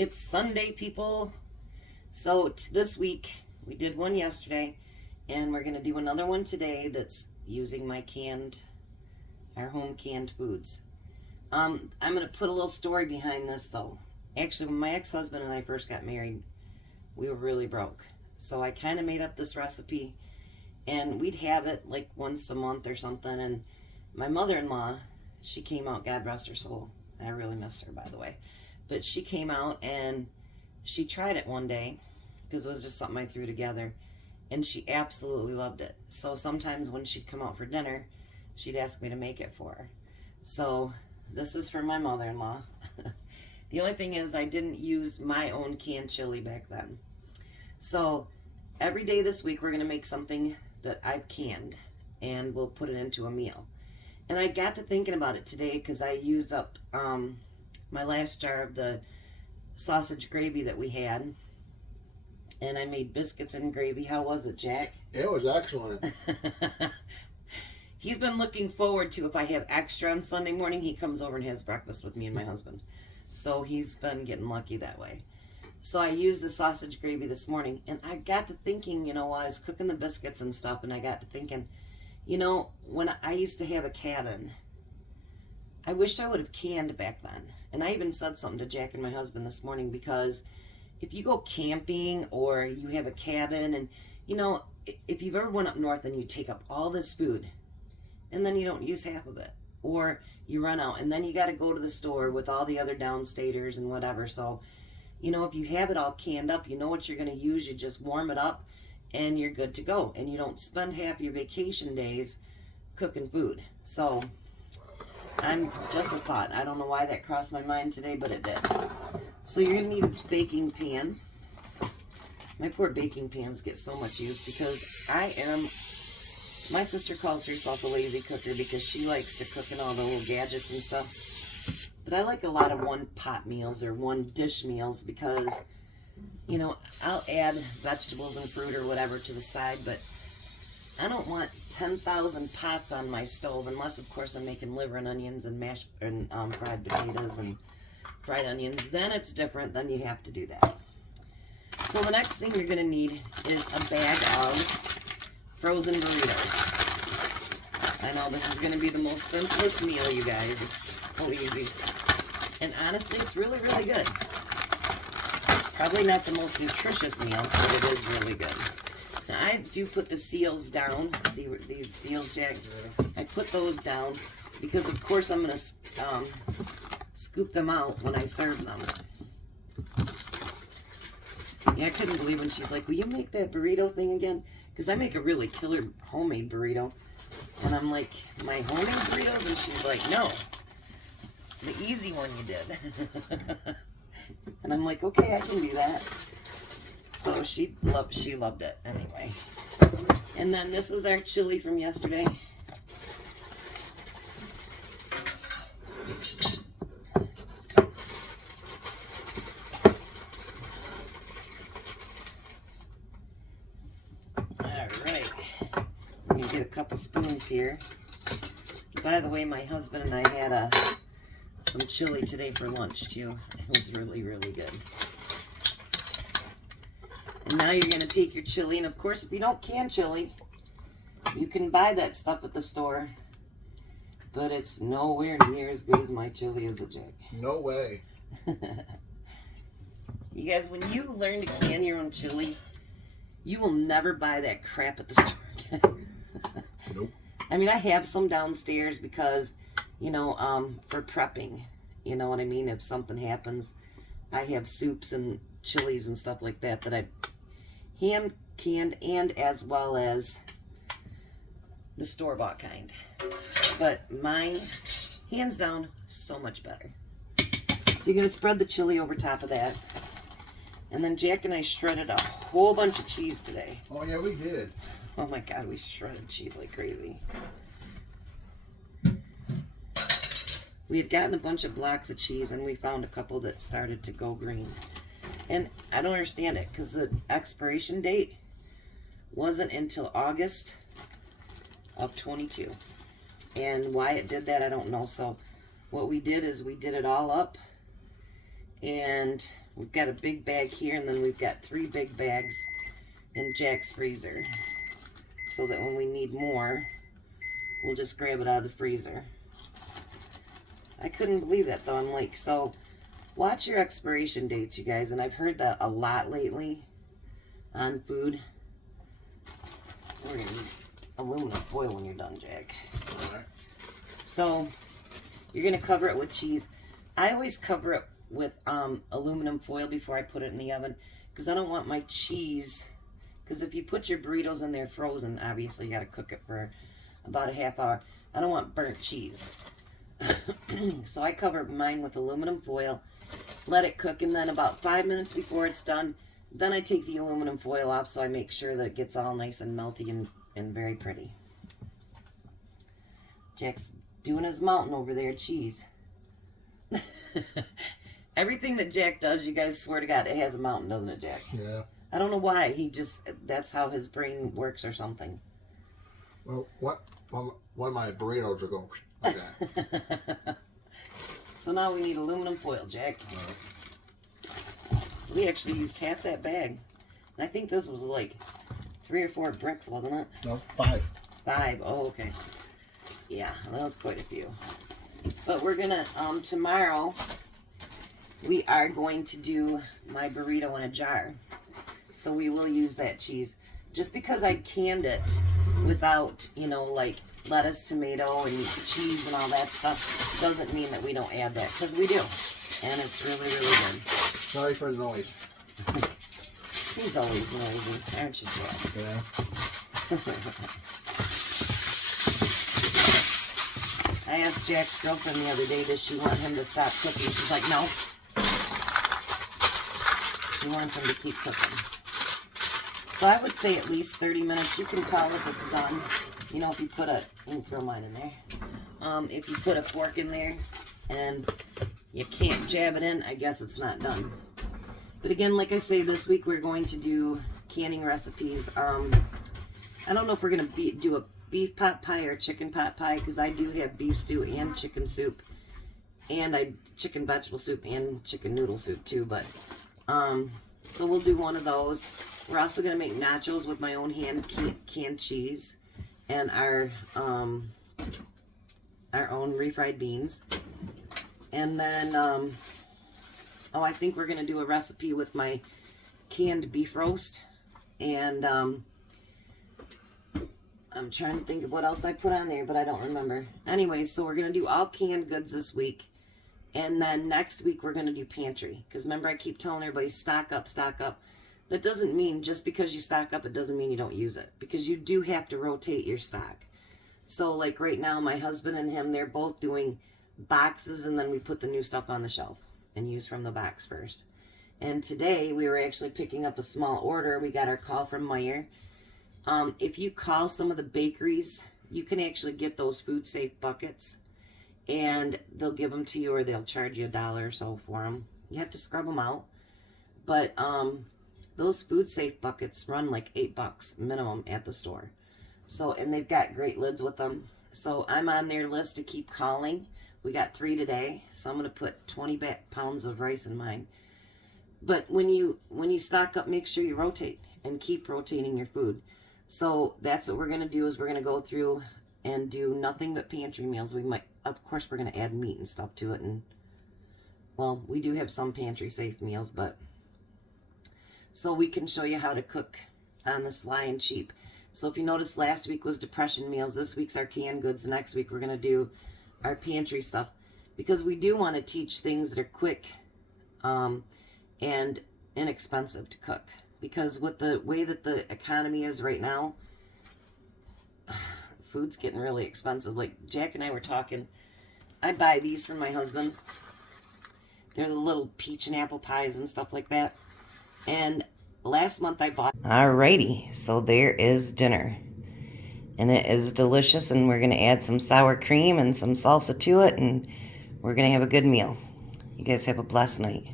It's Sunday, people. So this week, we did one yesterday, and we're going to do another one today that's using our home canned foods. I'm going to put a little story behind this, though. Actually, when my ex-husband and I first got married, we were really broke. So I kind of made up this recipe, and we'd have it like once a month or something. And my mother-in-law, she came out, God rest her soul. I really miss her, by the way. But she came out and she tried it one day because it was just something I threw together, and she absolutely loved it. So sometimes when she'd come out for dinner, she'd ask me to make it for her. So this is for my mother-in-law. The only thing is I didn't use my own canned chili back then. So every day this week we're going to make something that I've canned, and we'll put it into a meal. And I got to thinking about it today because I used up my last jar of the sausage gravy that we had. And I made biscuits and gravy. How was it, Jack? It was excellent. He's been looking forward to, if I have extra on Sunday morning, he comes over and has breakfast with me and my husband. So he's been getting lucky that way. So I used the sausage gravy this morning, and I got to thinking, while I was cooking the biscuits and stuff, and I got to thinking, when I used to have a cabin, I wished I would have canned back then. And I even said something to Jack and my husband this morning, because if you go camping or you have a cabin, and, if you've ever went up north and you take up all this food and then you don't use half of it, or you run out and then you got to go to the store with all the other downstaters and whatever. So, if you have it all canned up, you know what you're going to use. You just warm it up and you're good to go. And you don't spend half your vacation days cooking food. So I'm just a thought. I don't know why that crossed my mind today, but it did. So you're going to need a baking pan. My poor baking pans get so much use because my sister calls herself a lazy cooker because she likes to cook in all the little gadgets and stuff. But I like a lot of one-pot meals or one-dish meals because, I'll add vegetables and fruit or whatever to the side, but I don't want 10,000 pots on my stove unless, of course, I'm making liver and onions and mashed and fried potatoes and fried onions. Then it's different. Then you have to do that. So the next thing you're going to need is a bag of frozen burritos. I know this is going to be the most simplest meal, you guys. It's so easy. And honestly, it's really, really good. It's probably not the most nutritious meal, but it is really good. Now, I do put the seals down. See these seals, Jack? I put those down because, of course, I'm going to scoop them out when I serve them. Yeah, I couldn't believe when she's like, will you make that burrito thing again? Because I make a really killer homemade burrito. And I'm like, my homemade burritos? And she's like, no. The easy one you did. And I'm like, okay, I can do that. So she loved it anyway. And then this is our chili from yesterday. Get a couple spoons here. By the way, my husband and I had some chili today for lunch too. It was really, really good. And now you're going to take your chili, and of course, if you don't can chili, you can buy that stuff at the store. But it's nowhere near as good as my chili, is it, Jack? No way. You guys, when you learn to can your own chili, you will never buy that crap at the store again. Nope. I mean, I have some downstairs because, for prepping, you know what I mean? If something happens, I have soups and chilies and stuff like that I hand canned, and as well as the store-bought kind. But mine, hands down, so much better. So you're going to spread the chili over top of that. And then Jack and I shredded a whole bunch of cheese today. Oh, yeah, we did. Oh my God, we shredded cheese like crazy. We had gotten a bunch of blocks of cheese, and we found a couple that started to go green. And I don't understand it, because the expiration date wasn't until August of 22. And why it did that, I don't know. So what we did is we did it all up, And we've got a big bag here, and then we've got 3 big bags in Jack's freezer, so that when we need more, we'll just grab it out of the freezer. I couldn't believe that, though. I'm like, so watch your expiration dates, you guys. And I've heard that a lot lately on food. We're going to need aluminum foil when you're done, Jack. All right. So you're going to cover it with cheese. I always cover it with aluminum foil before I put it in the oven, because I don't want my cheese, because if you put your burritos in there frozen, obviously you got to cook it for about a half hour. I don't want burnt cheese. So I cover mine with aluminum foil, let it cook, and then about 5 minutes before it's done, then I take the aluminum foil off, so I make sure that it gets all nice and melty and very pretty. Jack's doing his mountain over there, cheese. Everything that Jack does, you guys, swear to God, it has a mountain, doesn't it, Jack? Yeah. I don't know why. That's how his brain works or something. Well, one of my burritos are going like that. So now we need aluminum foil, Jack. We actually used half that bag. And I think this was like 3 or 4 bricks, wasn't it? No, 5. 5. Oh, okay. Yeah, that was quite a few. But we're gonna, tomorrow, we are going to do my burrito in a jar. So we will use that cheese. Just because I canned it without, you know, like lettuce, tomato, and cheese and all that stuff, doesn't mean that we don't add that, because we do. And it's really, really good. Sorry for the noise. He's always noisy, aren't you, Jack? Yeah. I asked Jack's girlfriend the other day, does she want him to stop cooking? She's like, no. She wants him to keep cooking. So I would say at least 30 minutes. You can tell if it's done. You know, if you put you can throw mine in there. If you put a fork in there and you can't jab it in, I guess it's not done. But again, like I say, this week we're going to do canning recipes. I don't know if we're going to do a beef pot pie or chicken pot pie, because I do have beef stew and chicken soup, and chicken vegetable soup and chicken noodle soup too. But so we'll do one of those. We're also going to make nachos with my own hand canned cheese and our own refried beans. And then I think we're going to do a recipe with my canned beef roast. And I'm trying to think of what else I put on there, but I don't remember. Anyway, so we're going to do all canned goods this week. And then next week we're going to do pantry. Because remember, I keep telling everybody, stock up, stock up. That doesn't mean, just because you stock up, it doesn't mean you don't use it. Because you do have to rotate your stock. So like right now, my husband and him, they're both doing boxes, and then we put the new stuff on the shelf and use from the box first. And today we were actually picking up a small order. We got our call from Meijer. If you call some of the bakeries, you can actually get those food safe buckets, and they'll give them to you, or they'll charge you $1 or so for them. You have to scrub them out, but those food safe buckets run like $8 minimum at the store. So, and they've got great lids with them. So I'm on their list to keep calling. We got 3 today, so I'm going to put 20 pounds of rice in mine. But when you stock up, make sure you rotate and keep rotating your food. So that's what we're going to do, is we're going to go through and do nothing but pantry meals. We might, of course, we're going to add meat and stuff to it. And, well, we do have some pantry safe meals, but so we can show you how to cook on the sly and cheap. So if you notice, last week was depression meals. This week's our canned goods. Next week we're going to do our pantry stuff, because we do want to teach things that are quick and inexpensive to cook. Because with the way that the economy is right now, food's getting really expensive. Like Jack and I were talking, I buy these from my husband. They're the little peach and apple pies and stuff like that. And last month I bought... Alrighty, so there is dinner. And it is delicious, and we're going to add some sour cream and some salsa to it, and we're going to have a good meal. You guys have a blessed night.